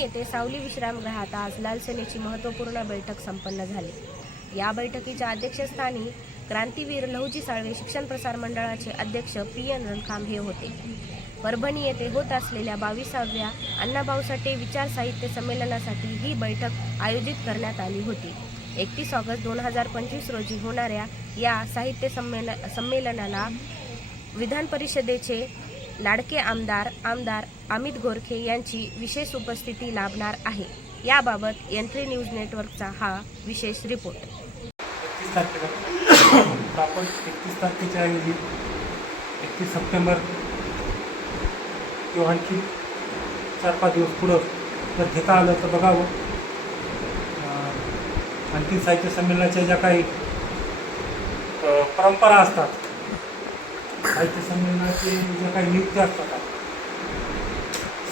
येथे सावली विश्रामगृहात आज लाल सेनेची महत्त्वपूर्ण बैठक संपन्न झाली. या बैठकीच्या अध्यक्षस्थानी क्रांतीवीर लहुजी साळवे शिक्षण प्रसार मंडळाचे अध्यक्ष पी एन रणखाम हे होते. परभणी येथे होत असलेल्या बावीसाव्या अण्णाभाऊ साठे विचार साहित्य संमेलनासाठी ही बैठक आयोजित करण्यात आली होती. एकतीस ऑगस्ट दोन हजार पंचवीस रोजी होणाऱ्या या साहित्य संमेलन संमेलनाला विधान परिषदेचे लाडके आमदार आमदार अमित गोरखे यांची विशेष उपस्थिती लाभणार आहे. याबाबत एंट्री न्यूज नेटवर्कचा हा विशेष रिपोर्ट एकतीस आपण एकतीस तारखेच्या ऐवजी एकतीस सप्टेंबर किंवा आणखी चार पाच दिवस पुढं जर घेता आलं तर बघावं. अं, आणखी साहित्य संमेलनाच्या ज्या काही परंपरा असतात साहित्य संमेलनाचे ज्या काही नियुक्त्या असतात.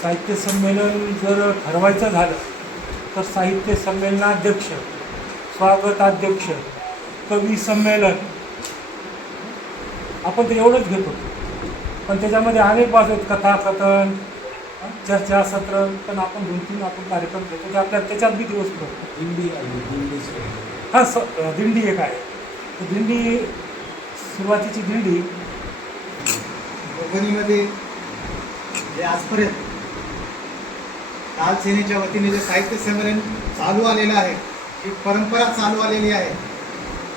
साहित्य संमेलन जर ठरवायचं झालं तर साहित्य संमेलनाध्यक्ष स्वागताध्यक्ष कवी संमेलन आपण ते एवढंच घेतो. पण त्याच्यामध्ये अनेक बाजू आहेत कथा कथन चर्चा सत्र पण आपण दोन तीन आपण कार्यक्रम घेतो ते आपल्याला त्याच्यात बी दिवस पडतो. दिंडी हां स दिंडी एक आहे. तर दिंडी सुरुवातीची दिंडी परभणीमध्ये जे आजपर्यंत लाल सेनेच्या वतीने जे साहित्य संमेलन चालू आलेलं आहे जी परंपरा चालू आलेली आहे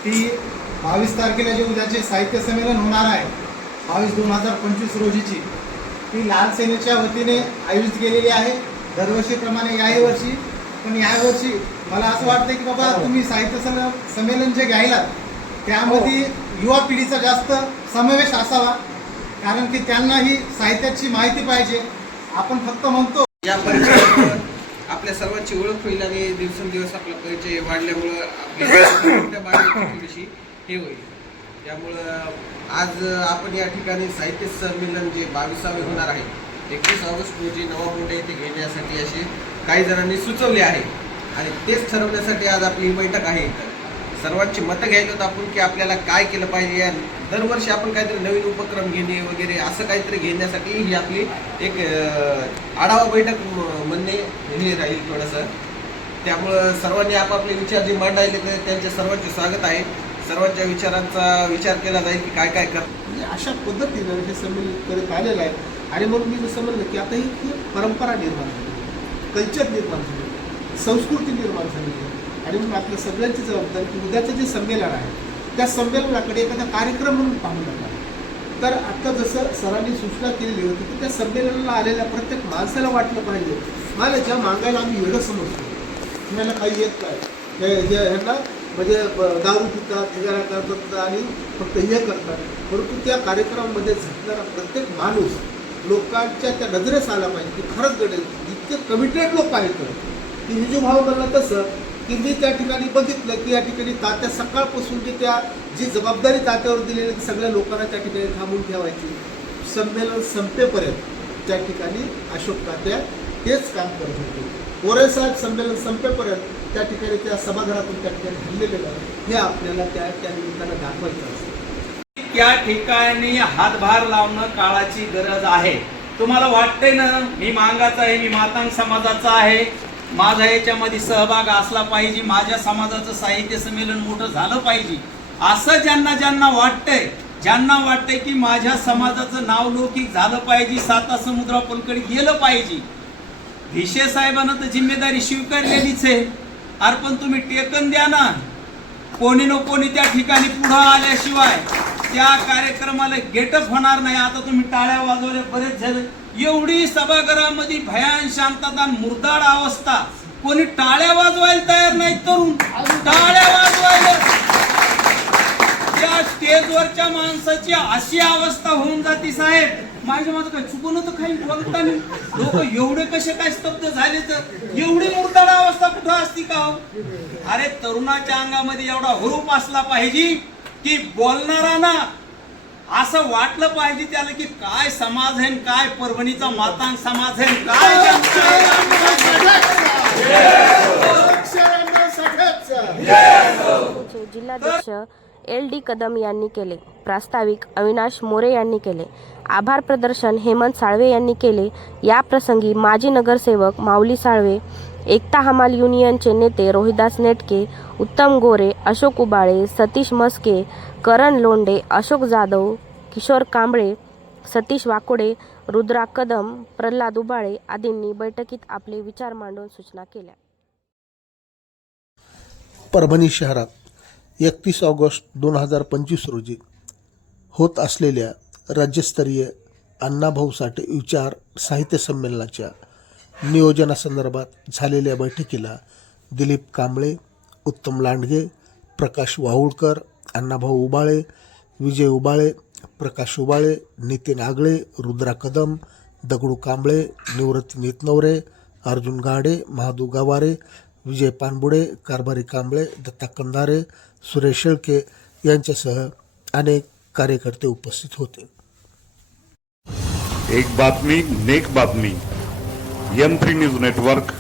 ती बावीस तारखेला जे उद्याचे साहित्य संमेलन होणार आहे बावीस दोन हजार पंचवीस रोजीची ती लाल सेनेच्या वतीने आयोजित केलेली आहे. दरवर्षीप्रमाणे याही वर्षी पण यावर्षी मला असं वाटतं की बाबा तुम्ही साहित्य संमेलन जे घ्यायला त्यामध्ये हो. युवा पिढीचा जास्त समावेश असावा कारण की त्यांनाही साहित्याची माहिती पाहिजे. आपण फक्त म्हणतो या परिचयामुळं आपल्या सर्वांची ओळख होईल आणि दिवसेंदिवस आपला परिचय वाढल्यामुळं आपल्या थोडीशी हे होईल. त्यामुळं आज आपण या ठिकाणी साहित्य संमेलन जे बावीसावे होणार आहे एकवीस ऑगस्ट रोजी नवा मुंडे येथे घेण्यासाठी असे काही जणांनी सुचवले आहे. आणि तेच ठरवण्यासाठी आज आपली बैठक आहे. इथं. सर्वांची मतं घ्यायला होतं आपण की आपल्याला काय केलं पाहिजे या दरवर्षी आपण काहीतरी नवीन उपक्रम घेणे वगैरे असं काहीतरी घेण्यासाठी ही आपली एक आढावा बैठक म्हणणे हे राहील थोडंसं. त्यामुळं सर्वांनी आपापले विचार जे मांडायले ते त्यांचे सर्वांचे स्वागत आहे. सर्वांच्या विचारांचा विचार केला जाईल की काय काय कर म्हणजे अशा पद्धतीनं हे संमेलन करत आलेलं आहे. आणि मग मी जसं म्हणलं की आता ही ही परंपरा निर्माण झाली. कल्चर निर्माण झाली. संस्कृती निर्माण झालेली आहे आणि म्हणून आपल्या सगळ्यांची जबाबदारी की उद्याचं जे संमेलन आहे त्या संमेलनाकडे एखादा कार्यक्रम म्हणून पाहू नका. तर आता जसं सरांनी सूचना केलेली होती की त्या संमेलनाला आलेल्या प्रत्येक माणसाला वाटलं पाहिजे. मला ज्या मागायला आम्ही एवढं समजतो तुम्हाला काही येत नाही. हे ह्यांना म्हणजे दारू पितात हिगारा करतात आणि फक्त हे करतात. परंतु त्या कार्यक्रमामध्ये झटणारा प्रत्येक माणूस लोकांच्या त्या नजरेस आला पाहिजे की खरंच घडेल. इतके कमिटेड लोक आहेत. की हिजू भाव म्हणला तसं की मी त्या ठिकाणी बघितलं की या ठिकाणी तात्या सकाळपासून जी त्या जी जबाबदारी तात्यावर दिलेली ती सगळ्या लोकांना त्या ठिकाणी थांबून ठेवायची. संमेलन संपेपर्यंत त्या ठिकाणी अशोक तात्या तेच काम करत होते. गोरे संमेलन संपेपर्यंत त्या ठिकाणी त्या सभागृहातून त्या ठिकाणी हल्लेले हे आपल्याला त्या त्या निमित्तानं दाखवायचं असतं त्या ठिकाणी हातभार लावणं काळाची गरज आहे. तुम्हाला वाटतंय ना मी मांगाचा आहे मी मातांग समाजाचा आहे. माझा याच्यामध्ये सहभाग असला पाहिजे माझ्या समाजाचं साहित्य संमेलन मोठं झालं पाहिजे. असं ज्यांना ज्यांना वाटतंय ज्यांना वाटतंय की माझ्या समाजाचं नाव लौकिक झालं पाहिजे साता समुद्रापलकडे गेलं पाहिजे. भिशे साहेबांना तर जिम्मेदारी स्वीकारलेलीच आहे. अरे पण तुम्ही टेकन द्या ना. कोणी न कोणी त्या ठिकाणी पुढं आल्याशिवाय त्या कार्यक्रमाला गेटअप होणार नाही. आता तुम्ही टाळ्या वाजवल्या बरेच झाले. एवढी सभागृहामध्ये भयान शांतता मुर्दाड अवस्था. कोणी टाळ्या वाजवायला तयार नाही तरुण. टाळ्या वाजवायला. त्या स्टेजवरच्या माणसाची अशी अवस्था होऊन जाते साहेब. माझ्या माझं काय चुकून तर काही बोलता लोक एवढे कसे काय स्तब्ध झाले तर एवढी मुर्दाड अवस्था कुठं असती का हो? अरे तरुणाच्या अंगामध्ये एवढा हुरूप असला पाहिजे की बोलणारा ना असं वाटलं पाहिजे त्याला की काय समाज आहे काय परभणीचा मातांग समाज आहे काय. चे जिल्हाध्यक्ष एल डी कदम यांनी केले. प्रास्ताविक अविनाश मोरे यांनी केले. आभार प्रदर्शन हेमंत साळवे यांनी केले. या प्रसंगी माजी नगरसेवक माऊली साळवे एकता हमाल युनियनचे नेते रोहिदास नेटके उत्तम गोरे अशोक उबाळे सतीश मस्के करण लोंडे अशोक जाधव किशोर कांबळे सतीश वाकोडे रुद्रा कदम प्रल्हाद उबाळे आदींनी बैठकीत आपले विचार मांडून सूचना केल्या. परभणी शहरात एकतीस ऑगस्ट दोन हजार पंचवीस रोजी होत असलेल्या राज्यस्तरीय अण्णाभाऊ साठे विचार साहित्य संमेलनाच्या नियोजनासंदर्भात झालेल्या बैठकीला दिलीप कांबळे उत्तम लांडगे प्रकाश वाहुळकर अण्णाभाऊ उबाळे विजय उबाळे प्रकाश उबाळे नितीन आगळे रुद्रा कदम दगडू कांबळे निवृत्ती नितनवरे अर्जुन गाडे महादू गवारे विजय पानबुडे कारभारी कांबळे दत्ता कंधारे सुरेश शेळके यांच्यासह अनेक कार्यकर्ते उपस्थित होते. एक बातमी नेक बातमी. M news network.